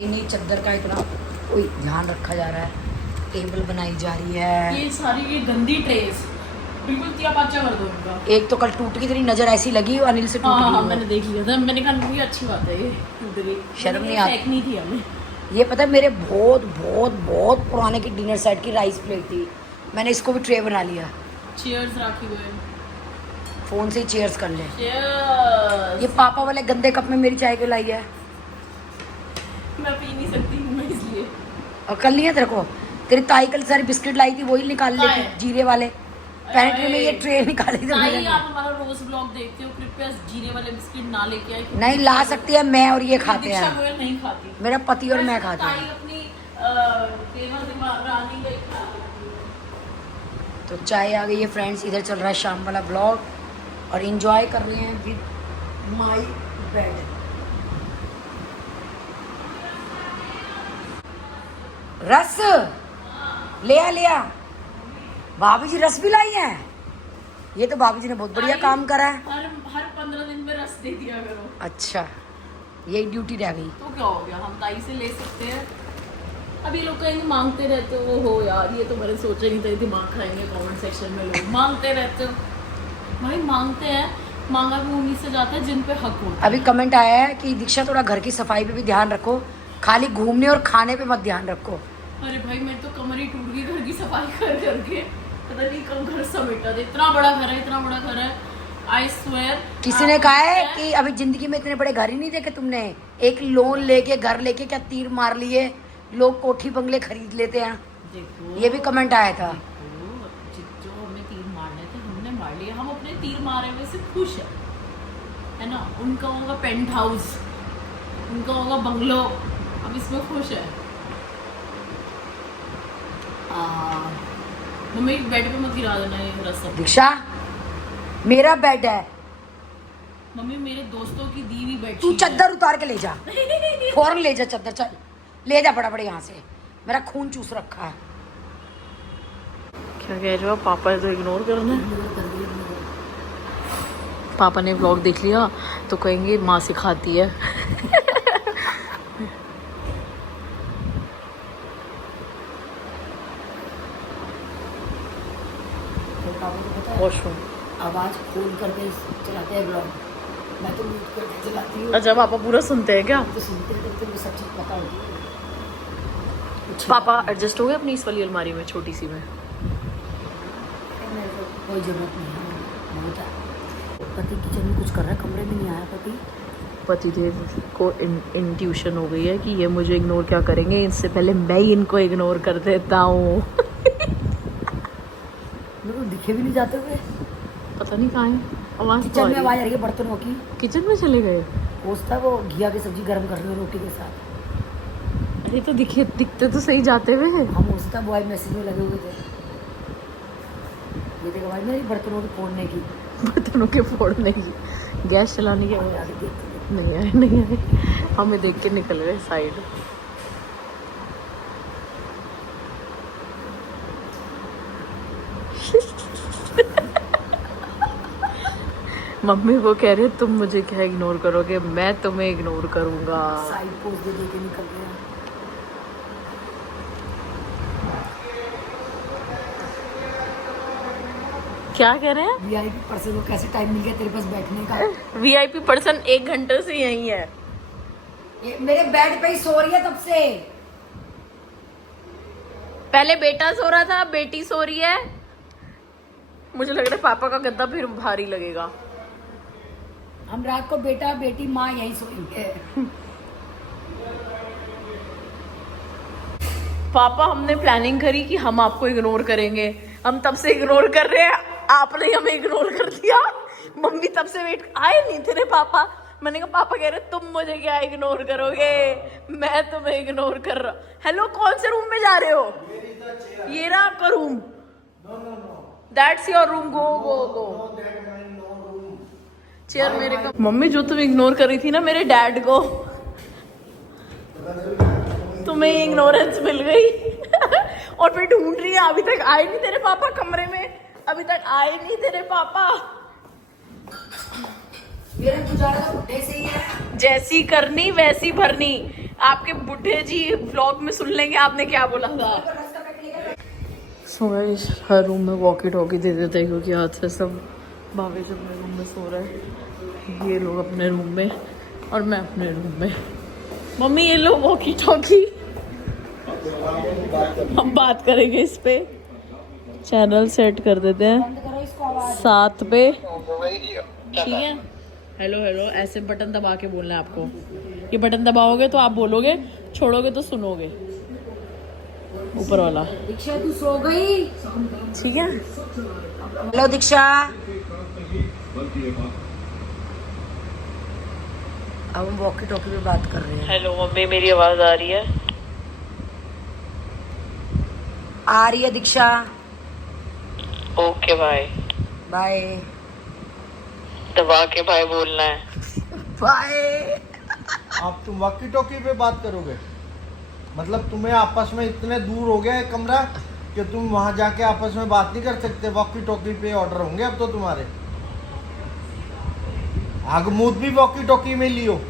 नहीं चद्दर का इतना कोई ध्यान रखा जा रहा है, टेबल बनाई जा रही है। ये सारी ये गंदी ट्रेस बिल्कुल तिया पाचा कर दो इनका। एक तो कल टूट गई, तेरी नजर ऐसी लगी अनिल से टूट गई। हाँ, मैंने देख लिया था, मैंने कहा ये अच्छी बात है, ये टूट गई, शर्म नहीं आती। फेंकनी थी हमें। ये पता है मेरे बहुत बहुत बहुत पुराने की डिनर सेट की राइस प्लेट थी, मैंने इसको भी ट्रे बना लिया। चेयर्स रखी हुए, फोन से ही चेयर्स कर ले। चेयर्स। ये पापा वाले गंदे कप में मेरी चाय क्यों लाई है? मैं पी नहीं सकती हूँ मैं इसलिए। और कल नहीं है तेरे को, तेरी ताई कल सारी बिस्किट लाई थी, वही निकाल ली थी ताई। जीरे वाले। पेंट्री में ये ट्रे निकाली थी ताई, मैंने। आप हमारा रोज ब्लॉग देखते हो, कृपया जीरे वाले बिस्किट ना लेके आए। नहीं ला सकती है, मैं और ये खाते दीक्षा हैं, गोयल नहीं खाती, मेरा पति और मैं वैसे खाते ताई हैं। अपनी फेमस दिमाग रानी गई। तो चाय आ गई है फ्रेंड्स, इधर चल रहा है शाम वाला ब्लॉग और इंजॉय कर रहे हैं विद माय बेड। रस ले आ भाभी जी, रस भी लाई है। ये तो भाभी जी ने बहुत बढ़िया काम करा है। हर 15 दिन में रस दे दिया करो। अच्छा, यही ड्यूटी रह गई। तो क्या हो गया, हम ताई से ले सकते हैं। अब ये लोग कहेंगे मांगते रहते हो यार, ये तो मैंने सोचा नहीं था, दिमाग खाएंगे कमेंट सेक्शन में लोग। मांगते रहते हो भाई, मांगते हैं, मांगा भी उन्हीं से जाता है जिन पे हक होता है। अभी कमेंट आया है कि दीक्षा थोड़ा घर की सफाई पे भी ध्यान रखो, खाली घूमने और खाने पे मत ध्यान रखो। अरे भाई मेरी तो कमर ही टूट गई घर की सफाई कर करके, पता नहीं कब घर समेटा दे। इतना बड़ा घर है, इतना बड़ा घर है, आई स्वेयर। किसी ने कहा है कि अभी जिंदगी में इतने बड़े घर ही नहीं देखे तुमने। एक लोन लेके घर लेके क्या तीर मार लिए लोग, कोठी बंगले खरीद लेते हैं। देखो, ये भी कमेंट आया था। देखो, जो हमें तीर मारने थे हमने मार लिए, हम अपने तीर मारे हुए से खुश है ना। उनका होगा पेंट हाउस, उनका होगा बंगलो, अब इसमें खुश है। मम्मी बेड पे मत गिरा देना ये रसम। दीक्षा मेरा बेड है, मम्मी मेरे दोस्तों की दी हुई बेड तू चद्दर उतार के ले जा, फौरन ले जा चद्दर, चल ले जा फटाफट यहाँ से, मेरा खून चूस रखा है। क्या कह रहे हो पापा, तो इग्नोर करना है। पापा ने व्लॉग देख लिया तो कहेंगे माँ सिखाती है। वॉशरूम आवाज खोल करके चलाते हैं ब्लॉग, मैं तो म्यूट करके चलाती हूँ। अच्छा, पापा पूरा सुनते हैं क्या? तो सुनते हैं तो सब चीज पता होती है। पापा एडजस्ट हो गए अपनी इस वाली अलमारी में, छोटी सी में? मेरे को कोई जरूरत नहीं है, बहुत है। पति किचन में कुछ कर रहा है, कमरे में नहीं आया पति। पतिदेव को इंट्यूशन हो गई है कि ये मुझे इग्नोर क्या करेंगे, इससे पहले मैं ही इनको इग्नोर कर देता हूँ। मेरे को दिखे भी नहीं जाते हुए। पता नहीं कहाँ है, आवाज किचन में आवाज आ रही है बर्तनों की। किचन में चले गए? पोस्ता वो घिया की सब्जी गर्म कर रहे हो रोटी के साथ। अरे तो दिखते तो सही जाते हुए। हम उसका बॉय मैसेज में लगे हुए थे, ये देखो भाई मेरी बर्तनों की फोड़ने की, बर्तनों के फोड़ने की, गैस चलाने की आवाज आगे देखते नहीं आए, हमें देख के निकल गए साइड। मम्मी वो कह रहे तुम मुझे क्या इग्नोर करोगे, मैं तुम्हें इग्नोर करूंगा। साइड पोज दे के निकल गए। क्या कह रहे हैं? वीआईपी पर्सन को कैसे टाइम मिल गया तेरे पास बैठने का? वीआईपी पर्सन 1 घंटे से यही है। ये मेरे बेड पे ही सो रही है तब से। पहले बेटा सो रहा था, बेटी सो रही है। मुझे लग रहा है पापा का गद्दा फिर भारी लगेगा। हम रात को बेटा बेटी माँ यही सोएंगे। पापा हमने प्लानिंग करी कि हम आपको इग्नोर करेंगे, हम तब से इग्नोर कर रहे हैं, आपने हमें इग्नोर कर दिया। मम्मी तब से वेट, आए नहीं तेरे पापा। मैंने कहा पापा कह रहे तुम मुझे क्या इग्नोर करोगे, मैं तुम्हें इग्नोर कर रहा। हेलो, कौन से रूम में जा रहे हो? ये रहा आपका room, that's your room, go go go. Chair मेरे का। मम्मी जो तुम इग्नोर कर रही थी ना मेरे डैड को, तुम्हें इग्नोरेंस मिल गई। और फिर ढूंढ रही है, अभी तक आए नहीं तेरे पापा कमरे में, अभी तक आए नहीं तेरे पापा। मेरा गुजारा तो उठे से ही है। जैसी करनी वैसी भरनी। आपके बुढ़े जी व्लॉग में सुन लेंगे आपने क्या बोला था। सो गाइस हर रूम में वॉकी टॉकी दे देते हैं क्योंकि आज से सब भावेश अपने रूम में सो रहे हैं, ये लोग अपने रूम में और मैं अपने रूम में। मम्मी ये लो वॉकी टॉकी, हम बात करेंगे इस पे। चैनल सेट कर देते हैं 7 पे, ठीक है। हेलो हेलो ऐसे बटन दबा के बोलना है आपको, ये बटन दबाओगे तो आप बोलोगे, छोड़ोगे तो सुनोगे ऊपर वाला। दीक्षा तू सो गई? ठीक है। हेलो दीक्षा, अब हम वॉकी टॉकी पे बात कर रहे हैं। हेलो मम्मी मेरी आवाज आ रही है? आ रही है दीक्षा। ओके बाय बाय दबा के बाय बोलना है। बाय। आप तुम वॉकी टॉकी पे बात करोगे? मतलब तुम्हें आपस में इतने दूर हो गया है कमरा कि तुम वहां जाके आपस में बात नहीं कर सकते? वॉकी टॉकी पे ऑर्डर होंगे अब तो तुम्हारे। आगमूत भी वॉकी टॉकी में लियो।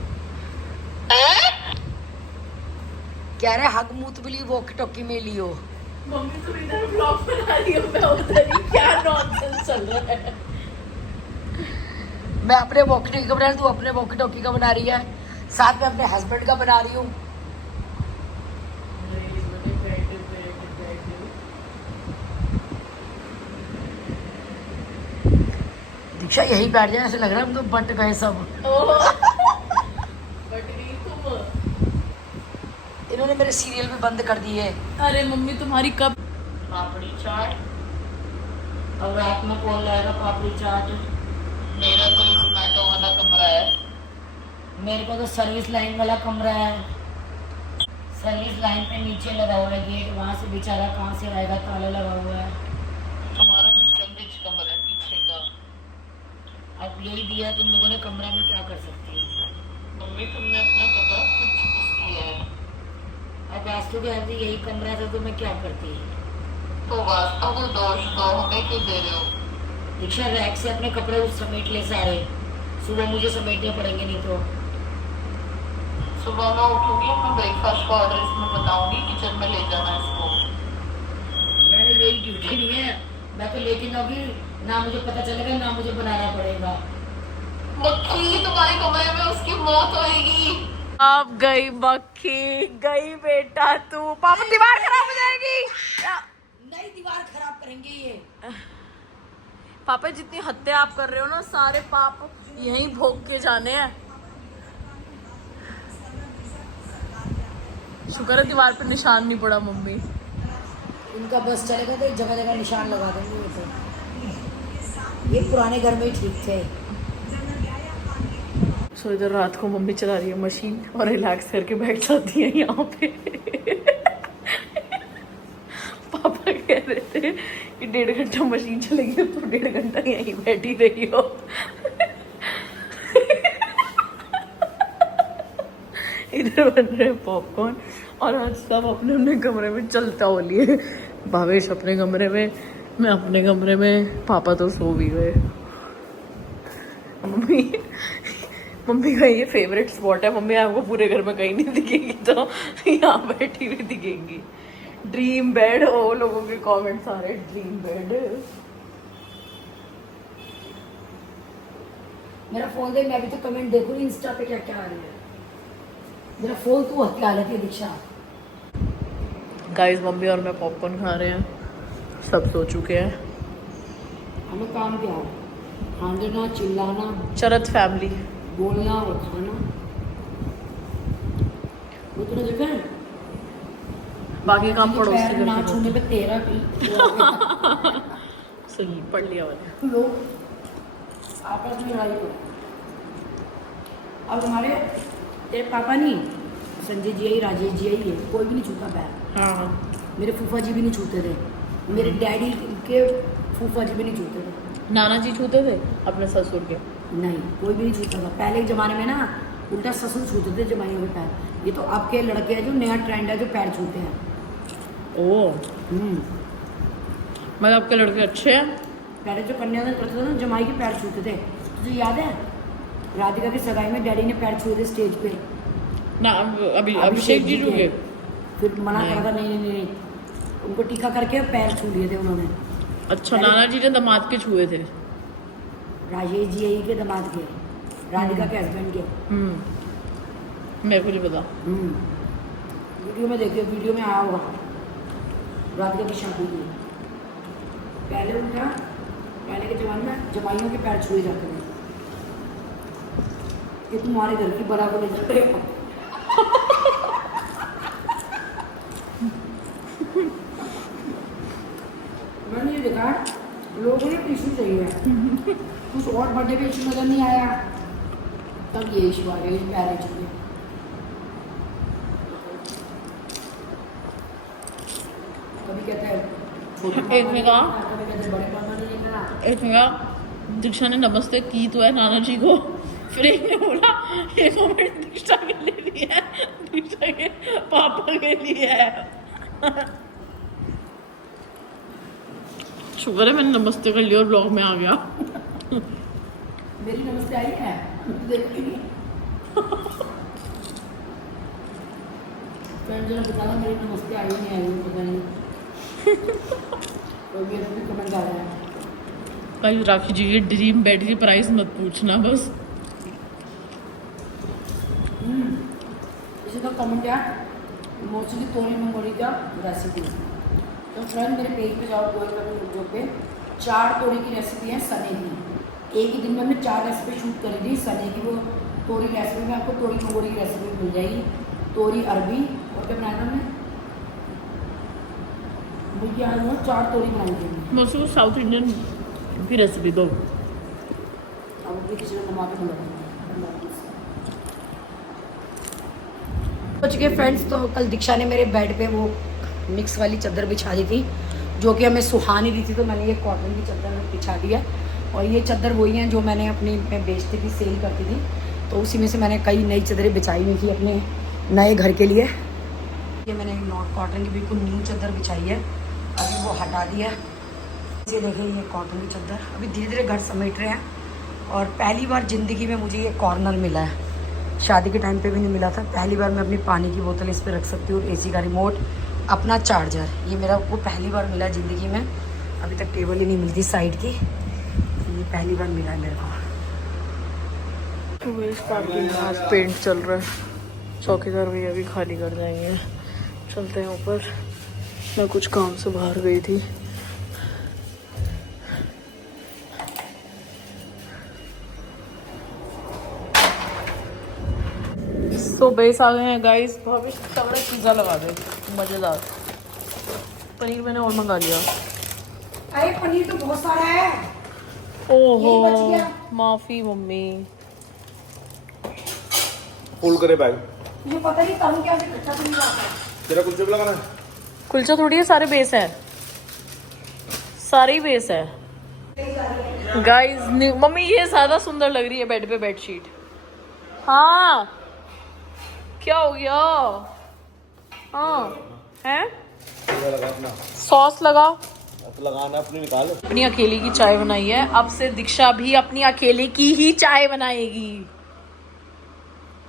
क्या रे हग मूत बिली वॉकी टॉकी में लियो? मम्मी तुम इधर ब्लॉग बना रही हो, मैं उधर ही, क्या नॉनसेंस चल रहा है। मैं अपने वॉकी टॉकी का बना रही हूँ, तू अपने वॉकी टॉकी का बना रही है, साथ में अपने हस्बैंड का बना रही हूँ। दीक्षा यही बैठ जाए, ऐसे लग रहा है हम तो बट गए सब। इन्होंने मेरे सीरियल भी बंद कर दिए। अरे मम्मी तुम्हारी कब पापड़ी चाट, और रात में कौन लाएगा पापड़ी चाट? मेरा तो जोमेटो वाला कमरा है। मेरे को तो सर्विस लाइन वाला कमरा है। सर्विस लाइन पे नीचे लगा हुआ है गेट, वहाँ से बेचारा कहाँ से आएगा, ताला लगा हुआ है। हमारा बीचम बीच कमरा है पीछे का। अब यही दिया तुम लोगों ने कमरा में, क्या कर सकती हो? मम्मी तुमने अपना कमरा खुद चूज किया है। अब वास्तु के अंदर यही कमरा था तो मैं क्या करती? तो वास्तु को दोष दो, हमें क्यों दे रहे हो? दीक्षा रैक से अपने कपड़े समेट ले सारे, सुबह मुझे समेटने पड़ेंगे नहीं तो। सुबह मैं उठूंगी, मैं ब्रेकफास्ट का ऑर्डर इसमें बताऊंगी, किचन में ले जाना इसको। मैंने यही ड्यूटी नहीं है, मैं तो लेके जाऊंगी, ना मुझे पता चलेगा ना मुझे बनाना पड़ेगा। मक्खी तुम्हारे कमरे में उसकी मौत होएगी। अब गई मक्खी, गई बेटा तू। पापा दीवार खराब हो जाएगी। नई दीवार खराब करेंगे ये। पापा जितनी हत्या आप कर रहे हो ना, सारे पाप यहीं भोग के जाने हैं। शुक्र है दीवार पे निशान नहीं पड़ा मम्मी। इनका बस चलेगा तो जगह जगह निशान लगा देंगे ये तो। ये पुराने घर में ही ठीक थे। सो इधर रात को मम्मी चला रही है मशीन और रिलैक्स करके बैठ जाती है यहाँ पे। पापा कह रहे थे कि 1.5 घंटा मशीन चलेगी तो 1.5 घंटा यहीं बैठी रही हो। इधर बन रहे हैं पॉपकॉर्न और आज सब अपने अपने कमरे में चलता हो लिए। भावेश अपने कमरे में, मैं अपने कमरे में, पापा तो सो भी गए। मम्मी का ये फेवरेट स्पॉट है। मम्मी आपको पूरे घर में कहीं नहीं दिखेगी तो यहाँ बैठी हुई दिखेंगी। ड्रीम बेड, ओ लोगों के कमेंट्स आ रहे, ड्रीम बेड। मेरा फोन दे, मैं भी तो कमेंट देखूं इंस्टा पे क्या क्या आ रही है। मेरा फोन तो हत्या हालत है दीक्षा। गाइस मम्मी और मैं पॉपकॉर्न खा रहे हैं, सब सो चुके हैं। हमें काम क्या है? खाना, चिल्लाना, चरत फैमिली, बोलना और खाना। वो तूने देखा है? बाकी काम पड़ोस से पैर ना करके छूने पे तेरा सही पढ़ लिया वाले लोग आपस में लड़ाई करो। अब हमारे तेरे पापा नहीं, संजय जी आई, राजेश जी आई है, कोई भी नहीं छूता पैर। हाँ, मेरे फूफा जी भी नहीं छूते थे, मेरे डैडी के फूफा जी भी नहीं छूते थे। नाना जी छूते थे अपने ससुर के? नहीं, कोई भी नहीं छूता था। पहले के ज़माने में ना उल्टा ससुर छूते थे जमाइयों के पैर। ये तो आपके लड़के हैं जो नया ट्रेंड है जो पैर छूते हैं। ओह, मतलब आपके लड़के अच्छे हैं। पहले जो कन्यादान करते थे ना जमाई के पैर छूते थे। तुझे याद है राधिका की सगाई में डैडी ने पैर छुए थे स्टेज पे? ना अभी अभिषेक जी के फिर मना करा था, नहीं, उनको टीका करके पैर छू लिए थे उन्होंने। अच्छा, नाना जी ने दामाद के छुए थे। राजेश जी यही के दामाद के, राधिका के हस्बैंड के। मेरे को नहीं पता। वीडियो में देखिए, वीडियो में आया होगा राधिका की शादी की। पहले के जमाने में जमाइयों के पैर छुए जाते थे। ये तुम्हारे घर की बड़ा को ले जाते हो। मैंने ये देखा लोगों ने टिश्यू चाहिए, कुछ और बर्थडे पे इशू नजर नहीं आया, तब ये इशू आ गया, ये प्यारे चाहिए। कभी कहते हैं एक में कहा, कभी कहते हैं बड़े मामा ने ये करा। एक में कहा दीक्षा ने नमस्ते की तो है नाना जी को, फिर एक ने बोला एक मोमेंट दीक्षा के लिए लिया है, दीक्षा के पापा के लिए है। शुक्र है मैंने नमस्ते कर लिया और ब्लॉग में आ गया। मेरी नमस्ते आई है, देखिए फ्रेंड ने बताया मेरी नमस्ते आई नहीं आई, पता नहीं कोई भी अपनी कमेंट आ रहा है। कल राखी जी की ड्रीम बेड की प्राइस मत पूछना बस। इसी का कमेंट है मोस्टली तोरी मंगोली का रेसिपी। तो फ्रेंड मेरे पेज पे जाओ, गोल करो यूट्यूब पे, 4 तोरी की रेसिपी है सने की। एक ही दिन में हमने 4 रेसिपी शूट करी थी सने की। वो तोरी रेसिपी में आपको तोरी मंगोली की रेसिपी मिल जाएगी, तोरी अरबी और क्या बनाया था हमने, मुझे आज 4 तोरी बनाई थी। मुझे साउथ इंडियन की रेसिपी दो। अब अपनी किसी को कमा के मिला चुके फ्रेंड्स। तो कल दीक्षा ने मेरे बेड पे वो मिक्स वाली चादर बिछा दी थी, जो कि हमें सुहा नहीं दी थी, तो मैंने ये कॉटन की चादर बिछा दी है। और ये चादर वही हैं जो मैंने अपनी में बेचती थी, सेल करती थी, तो उसी में से मैंने कई नई चादरें बिछाई हुई थी अपने नए घर के लिए। ये मैंने नॉट कॉटन की बिल्कुल न्यू चादर बिछाई है, अभी वो हटा दी है। ये देखिए ये कॉटन की चादर, अभी धीरे धीरे घर समेट रहे हैं। और पहली बार ज़िंदगी में मुझे ये कॉर्नर मिला है, शादी के टाइम पे भी नहीं मिला था। पहली बार मैं अपनी पानी की बोतल इस पर रख सकती हूँ, एसी का रिमोट, अपना चार्जर, ये मेरा वो पहली बार मिला ज़िंदगी में। अभी तक टेबल ही नहीं मिलती साइड की, ये पहली बार मिला है मेरे को। आज पेंट चल रहा है, चौकीदार भैया भी खाली कर जाएंगे। चलते हैं ऊपर, मैं कुछ काम से बाहर गई थी। तो बेस आ गए हैं गाइस। भविष्य तगड़ा पिज़्ज़ा लगा दे, मज़ेदार। पनीर मैंने और मंगा लिया। अरे पनीर तो बहुत सारा है। ओहो यही बच गया। माफ़ी मम्मी। फुल करे बैग। मुझे पता नहीं करूँ क्या, कच्चा पनीर आता है। तेरा कुलचा भी लगाना है? कुलचा थोड़ी है, सारे बेस है, सारे ही बेस है गाइस। मम्मी ये ज़्यादा सुंदर लग रही है बेड पे बेडशीट। हाँ क्या हो गया? हाँ है, सॉस लगा, लगाना अपनी निकाल। अपनी अकेले की चाय बनाई है, अब से दीक्षा भी अपनी अकेले की ही चाय बनाएगी।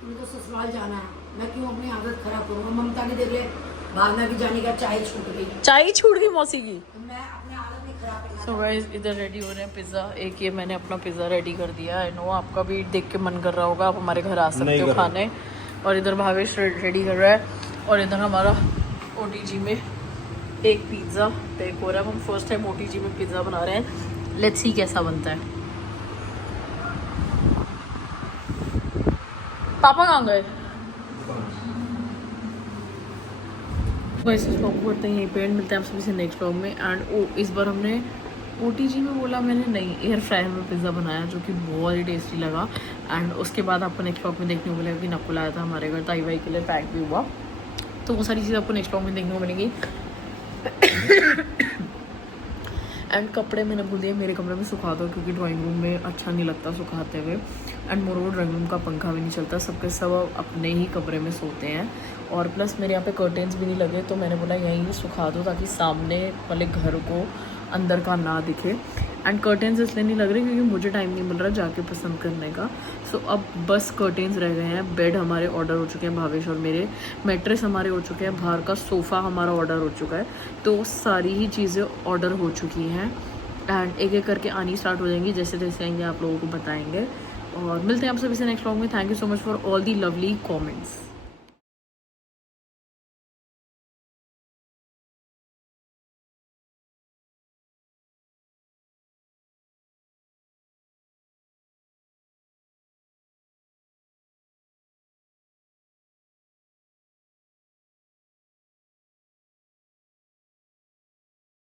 मुझे तो ससुराल जाना है, मैं क्यों अपनी आदत खराब करूँगा। ममता की देख ले, भावना की जाने का चाय छूट गई, चाय छूट गई मौसी की। मैं अपनी आदत नहीं खराब करना। सो गाइस इधर रेडी हो रहे हैं पिज़्ज़ा। एक ये मैंने अपना पिज़्ज़ा रेडी कर दिया है। नो आपका भी देख के मन कर रहा होगा, आप हमारे घर आ सकते हो खाने। और इधर भावेश रेडी कर रहा है, और इधर हमारा ओटीजी में एक पिज़्ज़ा पैक हो रहा है। हम फर्स्ट टाइम ओटीजी में पिज़्ज़ा बना रहे हैं, लेट्स सी कैसा बनता है। पापा कहाँ गए? वैसे ब्लॉग करते हैं यहीं पे एंड मिलते हैं आप सभी से नेक्स्ट ब्लॉग में। एंड इस बार हमने ओटीजी में बोला मैंने नहीं, एयर फ्रायर में पिज़्ज़ा बनाया, जो कि बहुत ही टेस्टी लगा। एंड उसके बाद आपको नेक्स्ट ब्लॉग में देखने को मिलेगा कि नकुल आया था हमारे घर, ताई भाई के लिए पैक भी हुआ, तो वो सारी चीज़ें आपको नेक्स्ट ब्लॉग में देखने को मिलेंगी। एंड कपड़े मैंने बोल दिया मेरे कमरे में सुखा दो, क्योंकि ड्राइंग रूम में अच्छा नहीं लगता सुखाते हुए। एंड मोर ड्राइंग रूम का पंखा भी नहीं चलता, सबके सब अपने ही कमरे में सोते हैं। और प्लस मेरे यहाँ पे कर्टेंस भी नहीं लगे, तो मैंने बोला यहीं सुखा दो ताकि सामने वाले घर को अंदर का ना दिखे। एंड कर्टेंस इसलिए नहीं लग रहे क्योंकि मुझे टाइम नहीं मिल रहा जाके पसंद करने का। सो अब बस कर्टेन्स रह गए हैं। बेड हमारे ऑर्डर हो चुके हैं, भावेश और मेरे। मैट्रेस हमारे हो चुके हैं, बाहर का सोफ़ा हमारा ऑर्डर हो चुका है। तो सारी ही चीज़ें ऑर्डर हो चुकी हैं एंड एक एक करके आनी स्टार्ट हो जाएंगी। जैसे जैसे आएंगे आप लोगों को बताएंगे। और मिलते हैं आप सभी से नेक्स्ट व्लॉग में। Thank you so much for all the lovely comments.